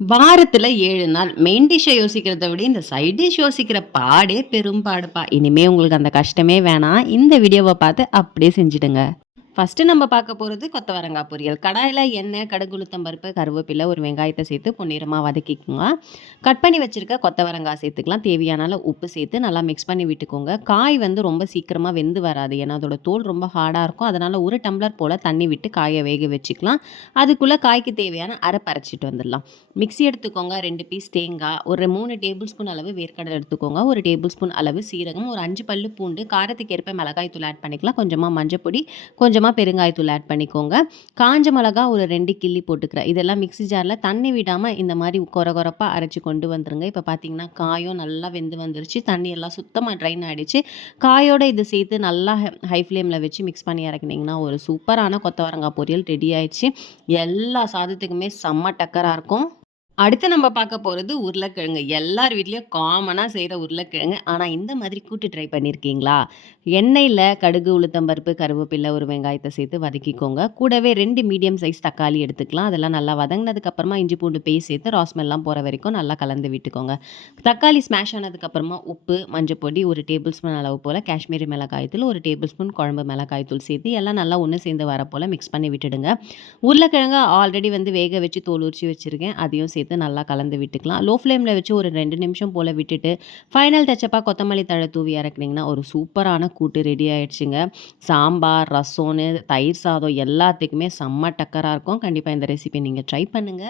வாரத்துல 7 நாள் மெயின் டிஷ்ஷ யோசிக்கிறத விட, இந்த சைட் டிஷ் யோசிக்கிற பாடே பெரும்பாடுப்பா. இனிமே உங்களுக்கு அந்த கஷ்டமே வேணாம். இந்த வீடியோவ பார்த்து அப்படியே செஞ்சுடுங்க. ஃபர்ஸ்ட்டு நம்ம பார்க்க போறது கொத்தவரங்கா பொரியல். கடாயில எண்ணெய், கடுகு, உளுத்தம் பருப்பு, கருவேப்பிலை, ஒரு வெங்காயத்த சேர்த்து பொன்னிறமா வதக்கிக்கோங்க. கட் பண்ணி வச்சிருக்க கொத்தவரங்கா சேர்த்துக்கலாம். தேவையான அளவு உப்பு சேர்த்து நல்லா மிக்ஸ் பண்ணி விட்டுக்கோங்க. காய் வந்து ரொம்ப சீக்கிரமா வெந்து வராது. ஏன்னா அதோட தோல் ரொம்ப ஹார்டா இருக்கும். அதனால 1 டம்ளர் போல தண்ணி விட்டு காய வேக வச்சுக்கலாம். அதுக்குள்ள காய்க்கு தேவையான அரைப்பு அரைச்சிட்டு வந்துடலாம். மிக்ஸி எடுத்துக்கோங்க. 2 பீஸ் தேங்காய், ஒரு 3 டேபிள் ஸ்பூன் அளவு வேர்க்கடலை எடுத்துக்கோங்க. 1 டேபிள் ஸ்பூன் அளவு சீரகம், ஒரு 5 பல்லு பூண்டு, காரத்துக்கு ஏற்ப மிளகாய் தூள் ஆட் பண்ணிக்கலாம். கொஞ்சமா மஞ்சள் பொடி, கொஞ்சமா பெருங்காயத்தூள் ஆட் பண்ணிக்கோங்க. காஞ்ச மிளகா ஒரு 2 கிள்ளி போட்டுக்கிறேன். இதெல்லாம் மிக்ஸி ஜார்ல தண்ணி விடாம இந்த மாதிரி கொர கொரப்பா அரைச்சு கொண்டு வந்துருங்க. இப்போ பார்த்தீங்கன்னா காயும் நல்லா வெந்து வந்துருச்சு. தண்ணி எல்லாம் சுத்தமா ட்ரைன் ஆயிடுச்சு. காயோட இது சேர்த்து நல்லா ஹை ஃப்ளேம்ல வச்சு மிக்ஸ் பண்ணி இறக்குனீங்கன்னா ஒரு சூப்பரான கொத்தவரங்காய் பொரியல் ரெடி ஆயிடுச்சு. எல்லா சாதத்துக்குமே செம்ம டக்கரா இருக்கும். அடுத்து நம்ம பார்க்க போறது உருளைக்கிழங்கு. எல்லார் வீட்லயும் காமனா செய்ற உருளைக்கிழங்கு. ஆனா இந்த மாதிரி கூட்டு ட்ரை பண்ணியிருக்கீங்களா? எண்ணெயில கடுகு, உளுத்தம் பருப்பு, கருவேப்பிலை, ஒரு வெங்காயத்த சேர்த்து வதக்கிக்கோங்க. கூடவே 2 மீடியம் சைஸ் தக்காளி எடுத்துக்கலாம். அதெல்லாம் நல்லா வதங்கினதுக்கு அப்புறமா இஞ்சி பூண்டு பேஸ்ட் சேர்த்து ரா ஸ்மெல்லாம் போற வரைக்கும் நல்லா கலந்து விட்டுக்கோங்க. தக்காளி ஸ்மாஷ் ஆனதுக்கு அப்புறமா உப்பு, மஞ்சள் பொடி, 1 டேபிள் ஸ்பூன் அளவு போல காஷ்மீரி மிளகாய் தூள், 1 டேபிள் ஸ்பூன் குழம்பு மிளகாய் தூள் சேர்த்து எல்லாம் நல்லா ஒண்ணு சேர்ந்து வர போல மிக்ஸ் பண்ணி விட்டுடுங்க. உருளைக்கிழங்க ஆல்ரெடி வந்து வேக வச்சு தோல் உரிச்சு வச்சிருக்கேன். அதையும் சேர்த்து நல்லா கலந்து விட்டுக்கலாம். லோ ஃப்ளேம்ல வச்சு ஒரு 2 நிமிஷம் போல விட்டுட்டு, ஃபைனல் டச்சப்பா கொத்தமல்லி தழை தூவி இறக்குனீங்கன்னா, ஒரு சூப்பரான கூட்டு ரெடி ஆயிடுச்சுங்க. சாம்பார், ரசம்னு, தயிர் சாதம் எல்லாத்துக்குமே செம்ம டக்கரா இருக்கும். கண்டிப்பா இந்த ரெசிபி நீங்க ட்ரை பண்ணுங்க.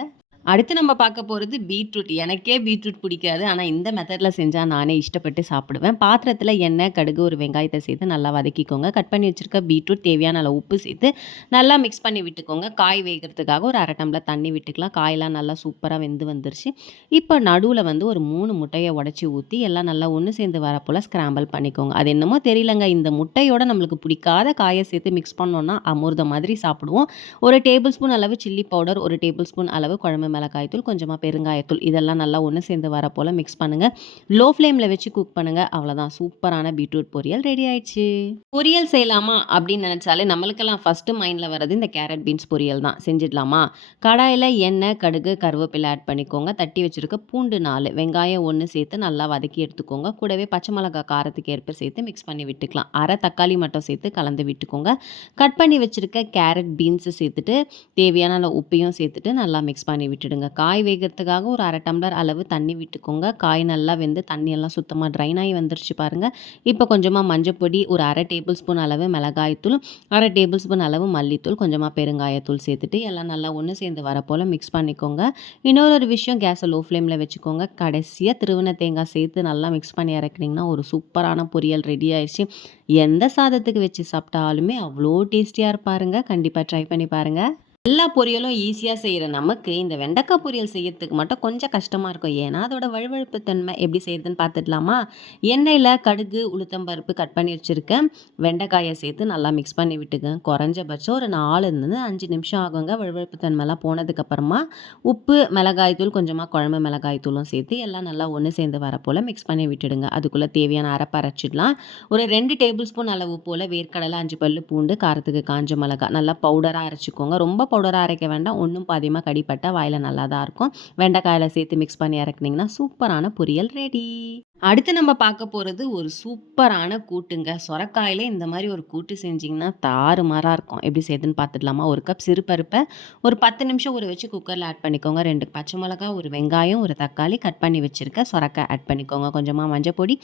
அடுத்து நம்ம பார்க்க போறது பீட்ரூட். எனக்கே பீட்ரூட் பிடிக்காது. ஆனா இந்த மெத்தட்ல செஞ்சா நானே இஷ்டப்பட்டு சாப்பிடுவேன். பாத்திரத்துல எண்ணெய், கடுகு, ஒரு வெங்காயத்த சேர்த்து நல்லா வதக்கிக்கோங்க. கட் பண்ணி வச்சிருக்க பீட்ரூட் தேவையான அளவு உப்பு சேர்த்து நல்லா மிக்ஸ் பண்ணி விட்டுக்கோங்க. காய் வேகறதுக்காக ஒரு 1/2 டம்ளர் தண்ணி விட்டுக்கலாம். காயெல்லாம் நல்லா சூப்பரா வெந்து வந்துருச்சு. இப்போ நடுவுல வந்து ஒரு 3 முட்டைய உடைச்சு ஊத்தி எல்லாம் நல்லா ஒண்ணு சேர்ந்து வரப்போல ஸ்கிராம்பிள் பண்ணிக்கோங்க. அது என்னமோ தெரியலங்க. இந்த முட்டையோட நம்மளுக்கு பிடிக்காத காய சேர்த்து மிக்ஸ் பண்ணோம்னா அமிர்தம் மாதிரி சாப்பிடுவோம். 1 டேபிள் ஸ்பூன் அளவு சில்லி பவுடர், 1 டேபிள் ஸ்பூன் அளவு குழம்பு மிளகாய் தூள், கொஞ்சமா பெருங்காயத்தூள் இதெல்லாம் நல்லா ஒண்ணு சேர்ந்து வர போல மிக்ஸ் பண்ணுங்க. லோ ஃப்ளேம்ல வச்சு குக் பண்ணுங்க. அவ்வளோதான் சூப்பரான பீட்ரூட் பொரியல் ரெடி ஆயிடுச்சு. பொரியல் செய்யலாமா அப்படின்னு நினைச்சாலே நம்மளுக்கெல்லாம் ஃபர்ஸ்ட் மைண்ட்ல வர்றது இந்த கேரட் பீன்ஸ் பொரியல் தான். செஞ்சிடலாமா? கடாயில எண்ணெய், கடுகு, கருவேப்பிலை ஆட் பண்ணிக்கோங்க. தட்டி வச்சிருக்க பூண்டு 4, வெங்காயம் 1 சேர்த்து நல்லா வதக்கி எடுத்துக்கோங்க. கூடவே பச்சை மிளகாய் காரத்துக்கு ஏற்ப சேர்த்து மிக்ஸ் பண்ணி விட்டுக்கலாம். அரை தக்காளி மட்டும் சேர்த்து கலந்து விட்டுக்கோங்க. கட் பண்ணி வச்சிருக்க கேரட் பீன்ஸ் சேர்த்துட்டு தேவையான அளவு உப்பையும் சேர்த்துட்டு நல்லா மிக்ஸ் பண்ணி விட்டுடுங்க. காய் வேகறதுக்காக ஒரு 1/2 டம்ளர் அளவு தண்ணி விட்டுக்கோங்க. காய் நல்லா வெந்து தண்ணி எல்லாம் சுத்தமா ட்ரைன் ஆகி வந்துருச்சு பாருங்க. இப்போ கொஞ்சமா மஞ்சள் பொடி, ஒரு 1/2 டேபிள் ஸ்பூன் அளவு மிளகாய் தூள், 1/2 டேபிள் ஸ்பூன் அளவு மல்லித்தூள், கொஞ்சமா பெருங்காயத்தூள் சேர்த்துட்டு எல்லாம் நல்லா ஒண்ணு சேர்ந்து வர போல மிக்ஸ் பண்ணிக்கோங்க. இன்னொரு விஷயம், கேஸை லோ ஃப்ளேம்ல வச்சுக்கோங்க. கடைசியா திருவின தேங்காய் சேர்த்து நல்லா மிக்ஸ் பண்ணி இறக்குனீங்கன்னா ஒரு சூப்பரான பொரியல் ரெடி ஆயிடுச்சு. எந்த சாதத்துக்கு வச்சு சாப்பிட்டாலுமே அவ்வளோ டேஸ்டியா இருப்பாருங்க. கண்டிப்பா ட்ரை பண்ணி பாருங்க. எல்லா பொரியலும் ஈஸியா செய்ற நமக்கு, இந்த வெண்டைக்காய் பொரியல் செய்யறதுக்கு மட்டும் கொஞ்சம் கஷ்டமா இருக்கும். ஏன்னா, அதோட வழுவழுப்பு தன்மை எப்படி செய்றதுன்னு பார்த்துடலாமா? எண்ணெயில கடுகு, உளுத்தம் பருப்பு கட் பண்ணி வச்சிருக்கேன். வெண்டைக்காய சேர்த்து நல்லா மிக்ஸ் பண்ணி விட்டுங்க. குறைஞ்சபட்சம் ஒரு 4லிருந்து 5 நிமிஷம் ஆகுங்க. வழுவழுப்பு தன்மைலாம் போனதுக்கப்புறமா உப்பு, மிளகாய் தூள், கொஞ்சமா குழம்பு மிளகாய் தூளும் சேர்த்து எல்லாம் நல்லா ஒண்ணு சேர்ந்து வரப்போல மிக்ஸ் பண்ணி விட்டுடுங்க. அதுக்குள்ள தேவையான அரைப்பு அரைச்சிடலாம். ஒரு 2 டேபிள் ஸ்பூன் அளவு போல வேர்க்கடலை, 5 பல்லு பூண்டு, காரத்துக்கு காஞ்ச மிளகாய் நல்லா பவுடரா அரைச்சுக்கோங்க. ரொம்ப பவுடரா அரைக்க வேண்டாம். ஒண்ணும் பாதியமா கடிப்பட்டா வாயில நல்லா தான் இருக்கும். வெண்டைக்காயில சேர்த்து மிக்ஸ் பண்ணி இறக்குனீங்கன்னா சூப்பரான பொரியல் ரெடி. அடுத்து நம்ம பார்க்க போறது ஒரு சூப்பரான கூட்டுங்க. சொரக்காயில இந்த மாதிரி ஒரு கூட்டு செஞ்சீங்கன்னா தாறுமாறா இருக்கும். எப்படி செய்யுதுன்னு பார்த்துடலாமா? 1 கப் சிறுபருப்பை ஒரு 10 நிமிஷம் ஊற வச்சு குக்கர்ல ஆட் பண்ணிக்கோங்க. 2 பச்சை மிளகாய், 1 வெங்காயம், 1 தக்காளி, கட் பண்ணி வச்சிருக்க சொரக்காய் ஆட் பண்ணிக்கோங்க. கொஞ்சமா மஞ்சள் பொடி,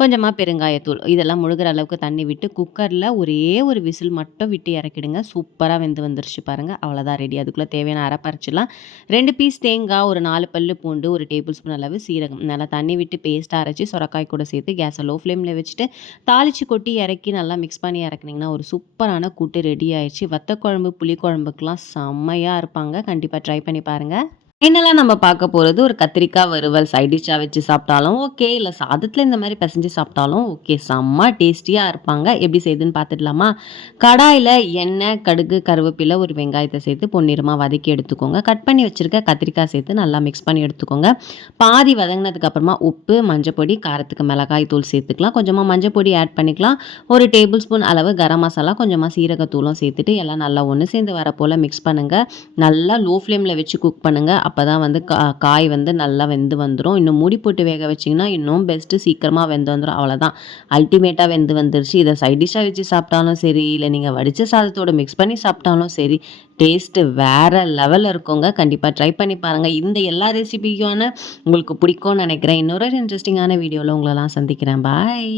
கொஞ்சமா பெருங்காயத்தூள் இதெல்லாம் முழுகிற அளவுக்கு தண்ணி விட்டு குக்கர்ல ஒரே ஒரு விசில் மட்டும் விட்டு இறக்கிடுங்க. சூப்பரா வெந்து வந்துருச்சு பாருங்க. அவ்வளோதான் ரெடி. அதுக்குள்ள தேவையான அரைப்பு அரைச்சிடலாம். 2 பீஸ் தேங்காய், ஒரு 4 பல்லு பூண்டு, 1 டேபிள் ஸ்பூன் அளவு சீரகம் நல்லா தண்ணி விட்டு பேஸ்டா அரைச்சு சொரக்காய் கூட சேர்த்து கேஸை லோ ஃப்ளேம்ல வச்சுட்டு தாளிச்சு கொட்டி இறக்கி நல்லா மிக்ஸ் பண்ணி இறக்குனீங்கன்னா ஒரு சூப்பரான கூட்டு ரெடி ஆயிடுச்சு. வத்த குழம்பு, புளி குழம்புக்கெல்லாம் செம்மையா இருப்பாங்க. கண்டிப்பா ட்ரை பண்ணி பாருங்க. ஃபைனலாக நம்ம பார்க்க போகிறது ஒரு கத்திரிக்காய் வறுவல். சைட் டிஷ்ஷாக வச்சு சாப்பிட்டாலும் ஓகே, இல்லை சாதத்தில் இந்த மாதிரி பிசைஞ்சு சாப்பிட்டாலும் ஓகே. செம்ம டேஸ்டியாக இருப்பாங்க. எப்படி செய்யுதுன்னு பார்த்துடலாமா? கடாயில் எண்ணெய், கடுகு, கருவேப்பிலை, ஒரு வெங்காயத்தை சேர்த்து பொன்னிறமாக வதக்கி எடுத்துக்கோங்க. கட் பண்ணி வச்சுருக்க கத்திரிக்காய் சேர்த்து நல்லா மிக்ஸ் பண்ணி எடுத்துக்கோங்க. பாதி வதங்கினதுக்கப்புறமா உப்பு, மஞ்சள் பொடி, காரத்துக்கு மிளகாய் தூள் சேர்த்துக்கலாம். கொஞ்சமாக மஞ்சள் பொடி ஆட் பண்ணிக்கலாம். 1 டேபிள் ஸ்பூன் அளவு கரம் மசாலா, கொஞ்சமாக சீரகத்தூளும் சேர்த்துட்டு எல்லாம் நல்லா ஒன்று சேர்ந்து வர போல் மிக்ஸ் பண்ணுங்கள். நல்லா லோ ஃப்ளேமில் வச்சு குக் பண்ணுங்கள். அப்போ தான் வந்து காய் வந்து நல்லா வெந்து வந்துடும். இன்னும் மூடி போட்டு வேக வச்சிங்கன்னா இன்னும் பெஸ்ட்டு, சீக்கிரமாக வெந்து வந்துடும். அவ்வளோதான், அல்டிமேட்டாக வெந்து வந்துருச்சு. இதை சைட் டிஷ்ஷாக வச்சு சாப்பிட்டாலும் சரி, இல்லை நீங்கள் வடித்த சாதத்தோட மிக்ஸ் பண்ணி சாப்பிட்டாலும் சரி, டேஸ்ட்டு வேறு லெவலில் இருக்குங்க. கண்டிப்பாக ட்ரை பண்ணி பாருங்கள். இந்த எல்லா ரெசிபிக்கான உங்களுக்கு பிடிக்கும்னு நினைக்கிறேன். இன்னொரு இன்ட்ரெஸ்டிங்கான வீடியோவில் உங்களெல்லாம் சந்திக்கிறேன். பாய்.